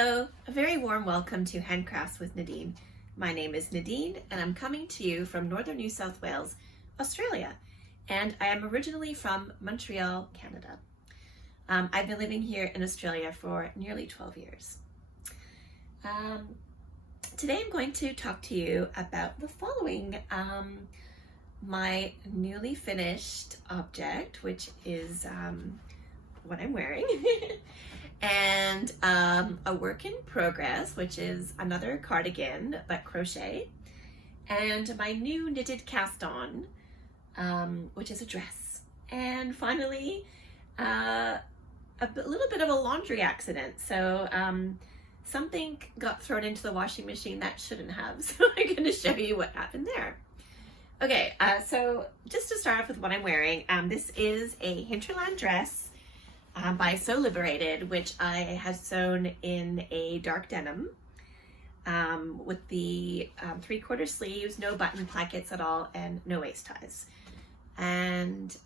Hello, a very warm welcome to Handcrafts with Nadine. My name is Nadine and I'm coming to you from northern New South Wales, Australia. And I am originally from Montreal, Canada. I've been living here in Australia for nearly 12 years. Today I'm going to talk to you about the following. My newly finished object, which is what I'm wearing, and a work in progress, which is another cardigan, but crochet, and my new knitted cast on, which is a dress. And finally, a little bit of a laundry accident. So something got thrown into the washing machine that shouldn't have. So I'm going to show you what happened there. Okay, so just to start off with what I'm wearing, this is a hinterland dress by Sew Liberated, which I had sewn in a dark denim with the 3/4 sleeves, no button plackets at all, and no waist ties. And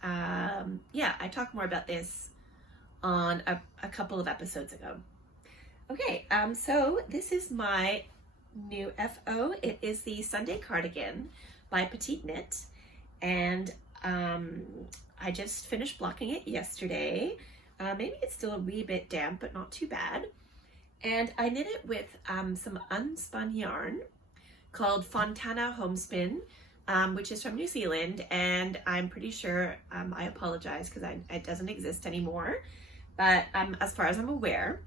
yeah, I talked more about this on a couple of episodes ago. Okay, so this is my new FO. It is the Sunday cardigan by Petite Knit, and I just finished blocking it yesterday. Maybe it's still a wee bit damp, but not too bad. And I knit it with some unspun yarn called Fontana Homespin, which is from New Zealand, and I'm pretty sure, I apologize because it doesn't exist anymore, but as far as I'm aware.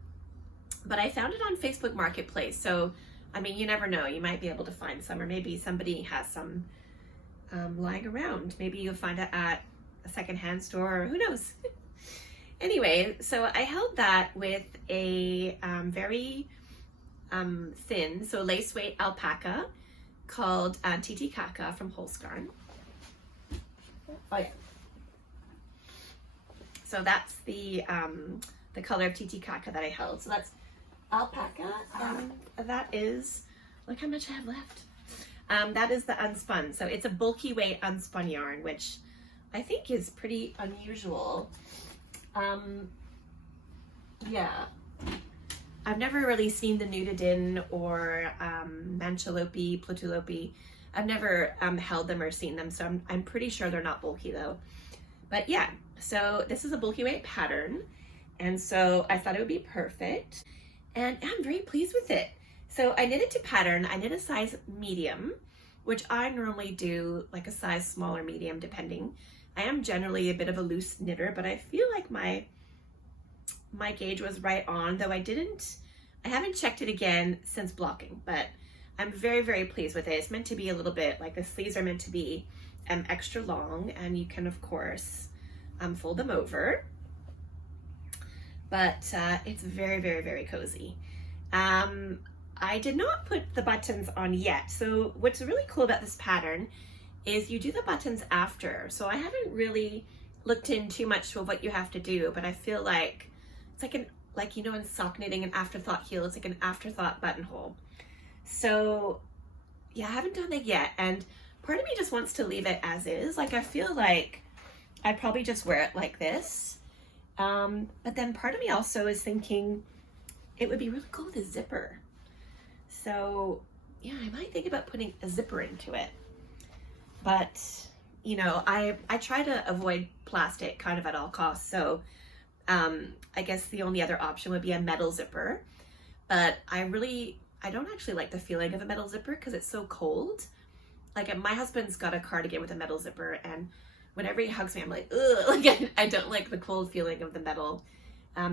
But I found it on Facebook Marketplace, so I mean, you never know, you might be able to find some, or maybe somebody has some lying around. Maybe you'll find it at a secondhand store, or who knows. Anyway, so I held that with a very thin, so lace weight alpaca called Titicaca from Holstgarn. Oh yeah. So that's the color of Titicaca that I held. So that's alpaca, and that is, look how much I have left. That is the unspun. So it's a bulky weight unspun yarn, which I think is pretty unusual. Yeah, I've never really seen the nudidin or manchalope, platylope. I've never held them or seen them, so I'm pretty sure they're not bulky though. But yeah, so this is a bulky weight pattern, and so I thought it would be perfect, and I'm very pleased with it. So I knit it to pattern. I knit a size medium, which I normally do like a size small or medium depending. I am generally a bit of a loose knitter, but I feel like my gauge was right on, though I haven't checked it again since blocking, but I'm very, very pleased with it. It's meant to be a little bit, like the sleeves are meant to be extra long, and you can of course fold them over, but it's very, very, very cozy. I did not put the buttons on yet. So what's really cool about this pattern is you do the buttons after. So I haven't really looked in too much to what you have to do, but I feel like it's like you know, in sock knitting, an afterthought heel, it's like an afterthought buttonhole. So yeah, I haven't done that yet. And part of me just wants to leave it as is. Like, I feel like I'd probably just wear it like this. But then part of me also is thinking it would be really cool with a zipper. So yeah, I might think about putting a zipper into it. But, you know, I try to avoid plastic kind of at all costs. So I guess the only other option would be a metal zipper. But I don't actually like the feeling of a metal zipper because it's so cold. Like, my husband's got a cardigan with a metal zipper, and whenever he hugs me, I'm like, ugh, like I don't like the cold feeling of the metal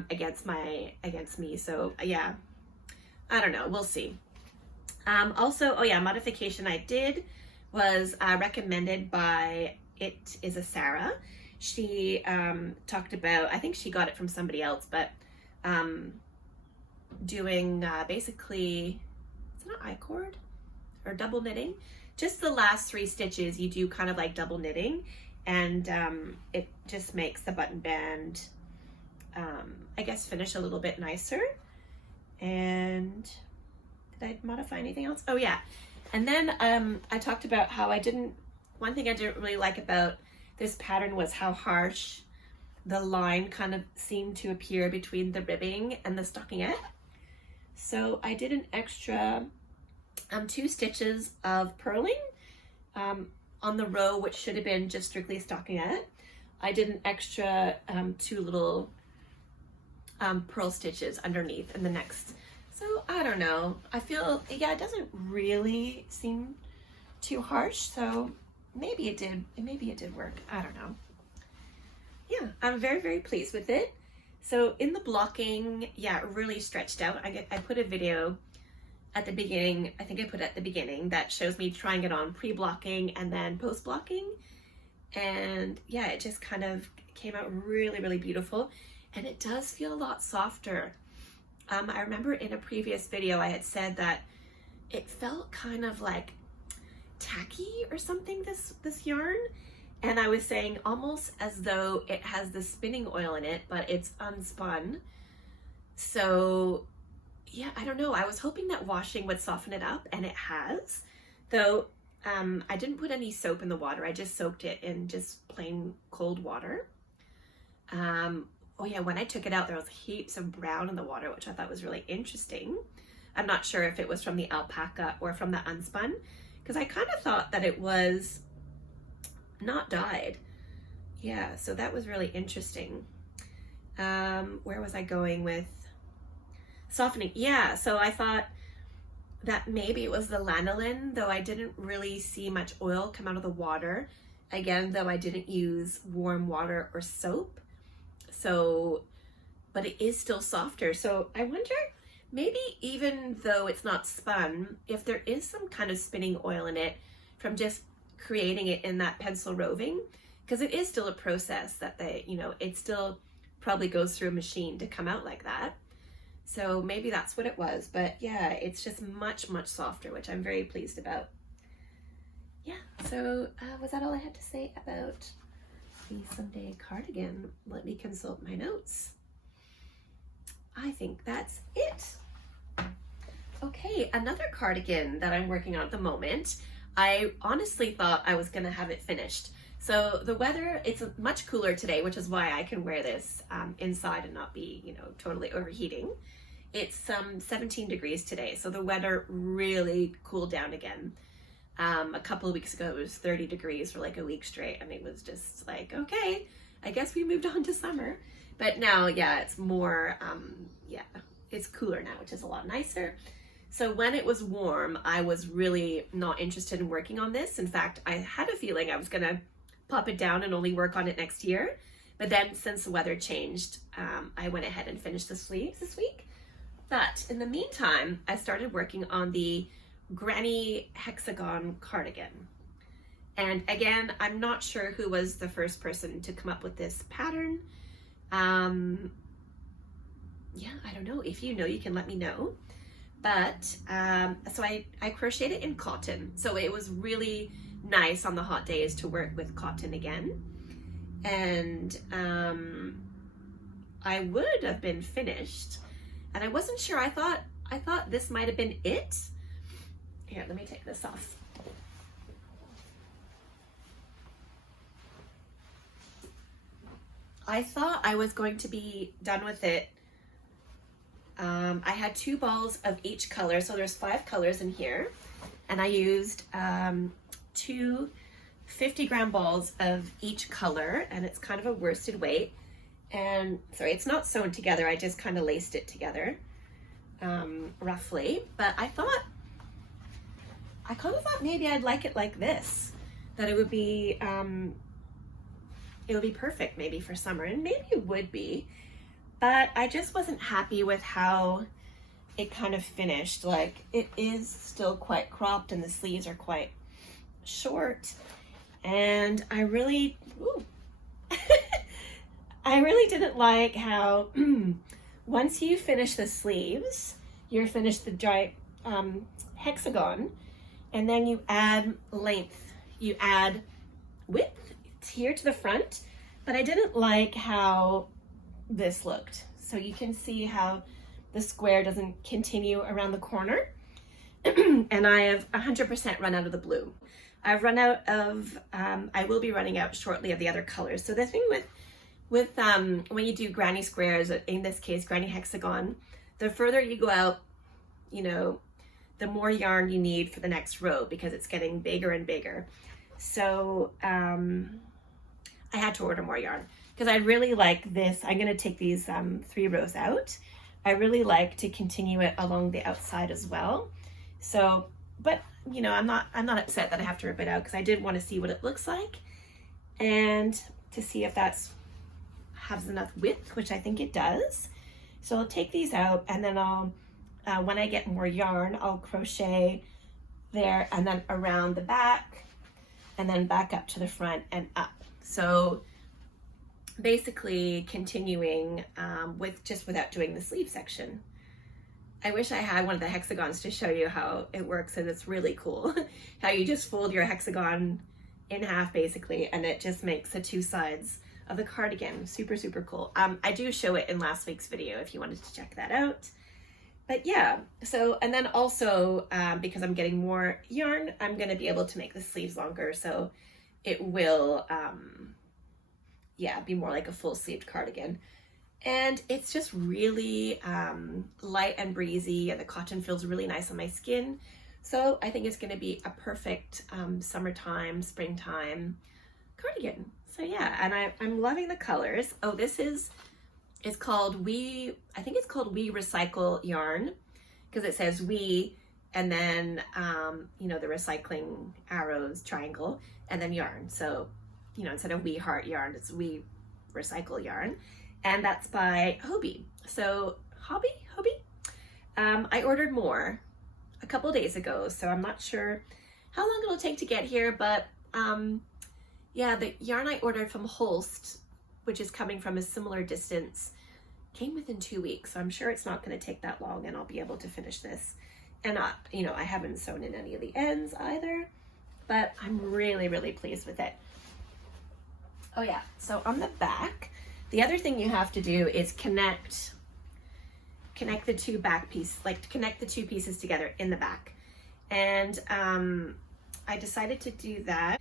against me. So yeah, I don't know, we'll see. Also, oh yeah, modification I did was recommended by, it is a Sarah. She talked about, I think she got it from somebody else, but doing basically, it's not I-cord or double knitting. Just the last 3 stitches you do kind of like double knitting, and it just makes the button band, I guess, finish a little bit nicer. And did I modify anything else? Oh yeah. And then I talked about how one thing I didn't really like about this pattern was how harsh the line kind of seemed to appear between the ribbing and the stockinette. So I did an extra 2 stitches of purling on the row, which should have been just strictly stockinette. I did an extra 2 little purl stitches underneath in the next. So I don't know, I feel, yeah, it doesn't really seem too harsh, so maybe it did work. I don't know. Yeah, I'm very, very pleased with it. So in the blocking, yeah, it really stretched out. I put a video at the beginning, I think I put it at the beginning, that shows me trying it on pre-blocking and then post-blocking. And yeah, it just kind of came out really, really beautiful. And it does feel a lot softer. I remember in a previous video I had said that it felt kind of like tacky or something, this yarn. And I was saying almost as though it has the spinning oil in it, but it's unspun. So yeah, I don't know. I was hoping that washing would soften it up, and it has. Though I didn't put any soap in the water. I just soaked it in just plain cold water. Oh yeah, when I took it out, there was heaps of brown in the water, which I thought was really interesting. I'm not sure if it was from the alpaca or from the unspun, because I kind of thought that it was not dyed. Yeah, so that was really interesting. Where was I going with softening? Yeah, so I thought that maybe it was the lanolin, though I didn't really see much oil come out of the water. Again, though I didn't use warm water or soap. So, but it is still softer. So I wonder, maybe even though it's not spun, if there is some kind of spinning oil in it from just creating it in that pencil roving, because it is still a process that they, you know, it still probably goes through a machine to come out like that. So maybe that's what it was. But yeah, it's just much, much softer, which I'm very pleased about. Yeah, so was that all I had to say about the Sunday cardigan? Let me consult my notes. I think that's it. Okay, another cardigan that I'm working on at the moment. I honestly thought I was gonna have it finished. So the weather, it's much cooler today, which is why I can wear this inside and not be, you know, totally overheating. It's 17 degrees today, so the weather really cooled down again. A couple of weeks ago, it was 30 degrees for like a week straight, and it was just like, okay, I guess we moved on to summer. But now, yeah, it's more, yeah, it's cooler now, which is a lot nicer. So when it was warm, I was really not interested in working on this. In fact, I had a feeling I was gonna pop it down and only work on it next year. But then since the weather changed, I went ahead and finished the sleeves this week. But in the meantime, I started working on the Granny Hexagon Cardigan. And again, I'm not sure who was the first person to come up with this pattern. Yeah, I don't know. If you know, you can let me know. But so I crocheted it in cotton. So it was really nice on the hot days to work with cotton again. And I would have been finished. And I wasn't sure. I thought this might have been it. Here, let me take this off. I thought I was going to be done with it. I had 2 balls of each color, so there's 5 colors in here, and I used 2 50-gram balls of each color, and it's kind of a worsted weight. And sorry, it's not sewn together, I just kind of laced it together roughly. But I kind of thought maybe I'd like it like this, that it would be perfect maybe for summer, and maybe it would be. But I just wasn't happy with how it kind of finished. Like, it is still quite cropped and the sleeves are quite short. And I really, I really didn't like how once you finish the sleeves, you're finished the dry hexagon, and then you add length, you add width here to the front. But I didn't like how this looked. So you can see how the square doesn't continue around the corner. And I have 100% run out of the blue. I've run out of, I will be running out shortly of the other colors. So the thing with when you do granny squares, in this case, granny hexagon, the further you go out you know, the more yarn you need for the next row because it's getting bigger and bigger. So I had to order more yarn because I really like this. I'm going to take these 3 rows out. I really like to continue it along the outside as well. So, but you know, I'm not upset that I have to rip it out because I did want to see what it looks like and to see if that's has enough width, which I think it does. So I'll take these out, and then I'll, when I get more yarn, I'll crochet there and then around the back and then back up to the front and up. So basically continuing without doing the sleeve section. I wish I had one of the hexagons to show you how it works, and it's really cool. How you just fold your hexagon in half basically, and it just makes the 2 sides of the cardigan. Super, super cool. I do show it in last week's video if you wanted to check that out. But yeah, so, and then also because I'm getting more yarn, I'm gonna be able to make the sleeves longer, so it will, yeah, be more like a full sleeved cardigan. And it's just really light and breezy, and the cotton feels really nice on my skin. So I think it's gonna be a perfect summertime, springtime cardigan. So yeah, and I'm loving the colors. Oh, this is, it's called I think it's called We Recycle Yarn, because it says we, and then, you know, the recycling arrows, triangle, and then yarn. So, you know, instead of We Heart Yarn, it's We Recycle Yarn. And that's by Hobbii. So Hobbii? I ordered more a couple days ago, so I'm not sure how long it'll take to get here, but yeah, the yarn I ordered from Holst, which is coming from a similar distance, came within 2 weeks. So I'm sure it's not going to take that long, and I'll be able to finish this. And you know, I haven't sewn in any of the ends either, but I'm really, really pleased with it. Oh yeah, so on the back, the other thing you have to do is connect the 2 back pieces, like connect the 2 pieces together in the back. And I decided to do that.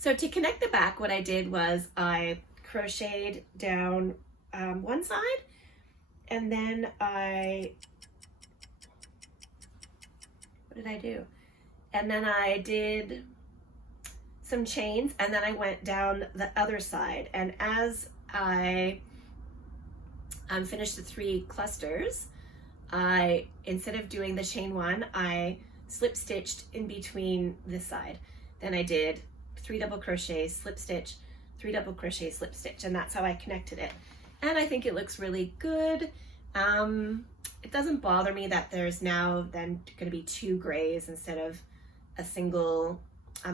So to connect the back, what I did was I crocheted down one side, and then what did I do? And then I did some chains, and then I went down the other side. And as I finished the 3 clusters, instead of doing the chain 1, I slip stitched in between this side. Then I did 3 double crochets, slip stitch, 3 double crochet, slip stitch, and that's how I connected it. And I think it looks really good. It doesn't bother me that there's now then going to be 2 grays instead of a single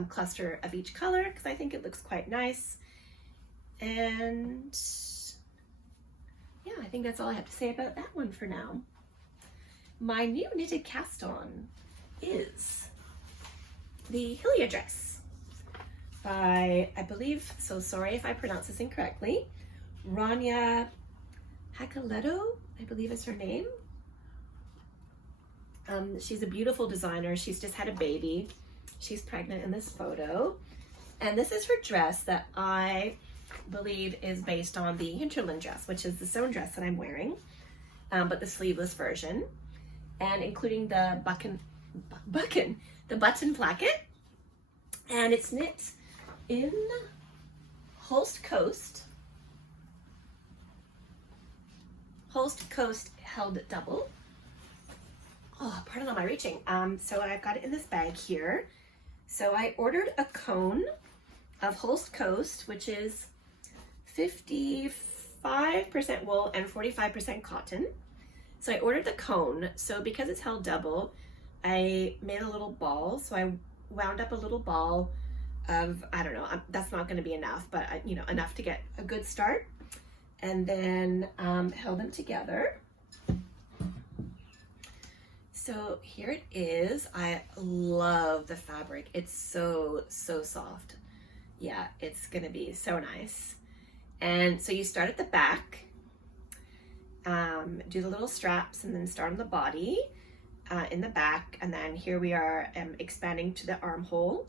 cluster of each color, because I think it looks quite nice. And yeah, I think that's all I have to say about that one for now. My new knitted cast on is the Hilja Dress by, I believe, so sorry if I pronounce this incorrectly, Ronja Hakalehto, I believe is her name. She's a beautiful designer. She's just had a baby. She's pregnant in this photo. And this is her dress that I believe is based on the Hinterland dress, which is the sewn dress that I'm wearing, but the sleeveless version, and including the button placket. And it's knit in Holst Coast. Holst Coast held double. Oh, pardon on my reaching. So I've got it in this bag here. So I ordered a cone of Holst Coast, which is 55% wool and 45% cotton. So I ordered the cone. So because it's held double, I made a little ball. So I wound up a little ball of, I don't know, that's not going to be enough, but you know, enough to get a good start. And then held them together. So here it is. I love the fabric. It's so, so soft. Yeah, it's gonna be so nice. And so you start at the back, do the little straps, and then start on the body in the back. And then here we are expanding to the armhole.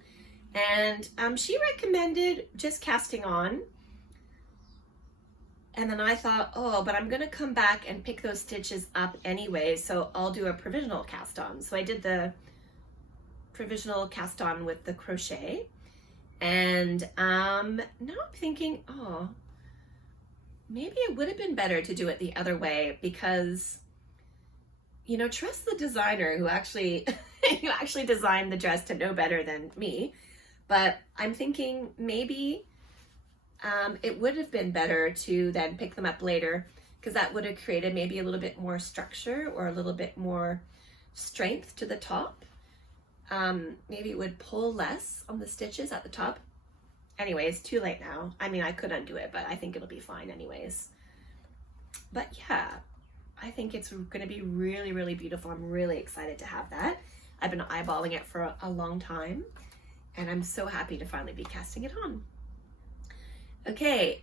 And she recommended just casting on And then I thought, oh, but I'm gonna come back and pick those stitches up anyway, so I'll do a provisional cast on. So I did the provisional cast on with the crochet. And now I'm thinking, oh, maybe it would have been better to do it the other way, because, you know, trust the designer who actually who actually designed the dress to know better than me. But I'm thinking maybe it would have been better to then pick them up later, because that would have created maybe a little bit more structure or a little bit more strength to the top. Maybe it would pull less on the stitches at the top. Anyways, too late now. I mean, I could undo it, but I think it'll be fine anyways. But yeah, I think it's gonna be really, really beautiful. I'm really excited to have that. I've been eyeballing it for a long time, and I'm so happy to finally be casting it on. Okay,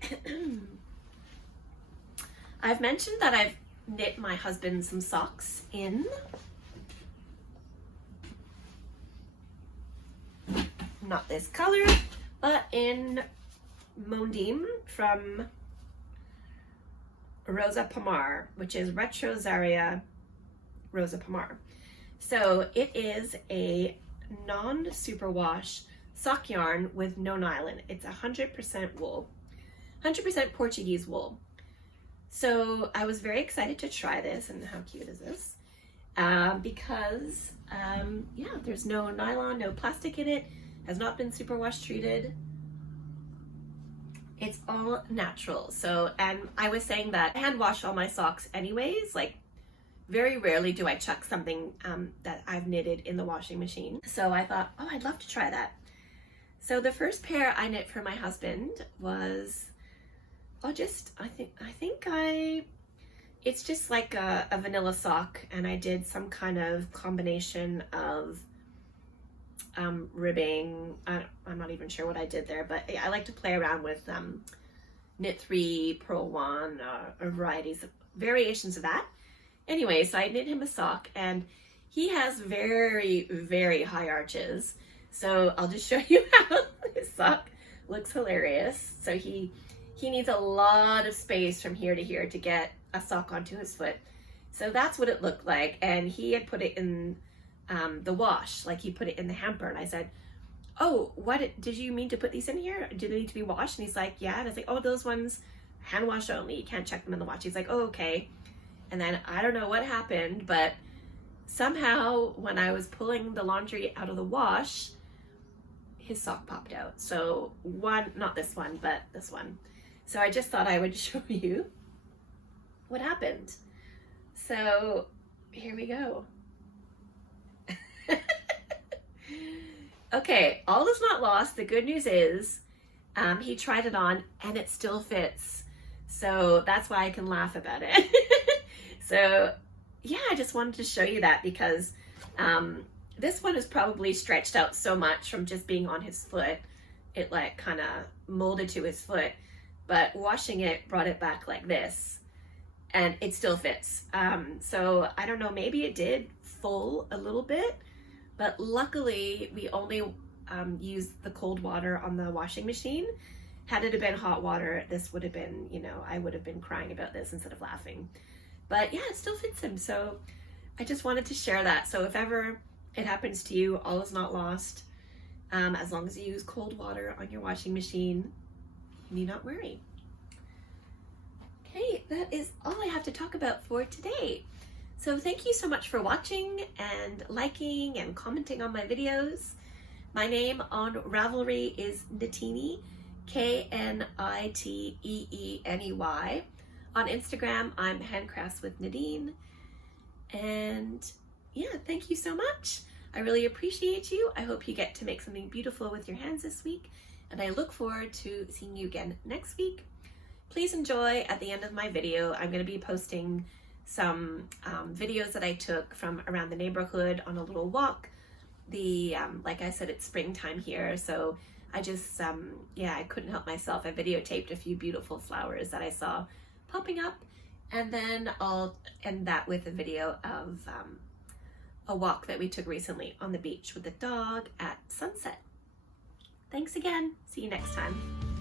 I've mentioned that I've knit my husband some socks in not this color, but in Mondim from Rosa Pomar, which is Retro Zaria Rosa Pomar. So it is a non-superwash sock yarn with no nylon. It's 100% wool, 100% Portuguese wool. So I was very excited to try this, and how cute is this? Because yeah, there's no nylon, no plastic in it, has not been superwash treated. It's all natural. So, and I was saying that I hand wash all my socks anyways, like very rarely do I chuck something that I've knitted in the washing machine. So I thought, oh, I'd love to try that. So the first pair I knit for my husband was, it's just like a vanilla sock, and I did some kind of combination of ribbing. I'm not even sure what I did there, but I like to play around with knit 3, purl 1, or variations of that. Anyway, so I knit him a sock, and he has very, very high arches. So I'll just show you how his sock looks hilarious. So he needs a lot of space from here to here to get a sock onto his foot. So that's what it looked like. And he had put it in the wash, like he put it in the hamper. And I said, oh, did you mean to put these in here? Do they need to be washed? And he's like, yeah. And I was like, oh, those ones hand wash only. You can't check them in the wash. He's like, oh, okay. And then I don't know what happened, but somehow when I was pulling the laundry out of the wash, his sock popped out. So not this one, but this one. So I just thought I would show you what happened. So here we go. Okay, all is not lost. The good news is he tried it on and it still fits. So that's why I can laugh about it. So yeah, I just wanted to show you that, because this one is probably stretched out so much from just being on his foot. It like kind of molded to his foot, but washing it brought it back like this, and it still fits. So I don't know, maybe it did full a little bit, but luckily we only used the cold water on the washing machine. Had it have been hot water, this would have been, you know, I would have been crying about this instead of laughing. But yeah, it still fits him. So I just wanted to share that. So if ever it happens to you, all is not lost. As long as you use cold water on your washing machine, you need not worry. Okay, that is all I have to talk about for today. So thank you so much for watching and liking and commenting on my videos. My name on Ravelry is Knitini, Knitteeny. On Instagram, I'm Handcrafts with Nadine. And yeah, thank you so much. I really appreciate you. I hope you get to make something beautiful with your hands this week. And I look forward to seeing you again next week. Please enjoy. At the end of my video, I'm going to be posting some videos that I took from around the neighborhood on a little walk. Like I said, it's springtime here, so I just, yeah, I couldn't help myself. I videotaped a few beautiful flowers that I saw popping up, and then I'll end that with a video of a walk that we took recently on the beach with the dog at sunset. Thanks again. See you next time.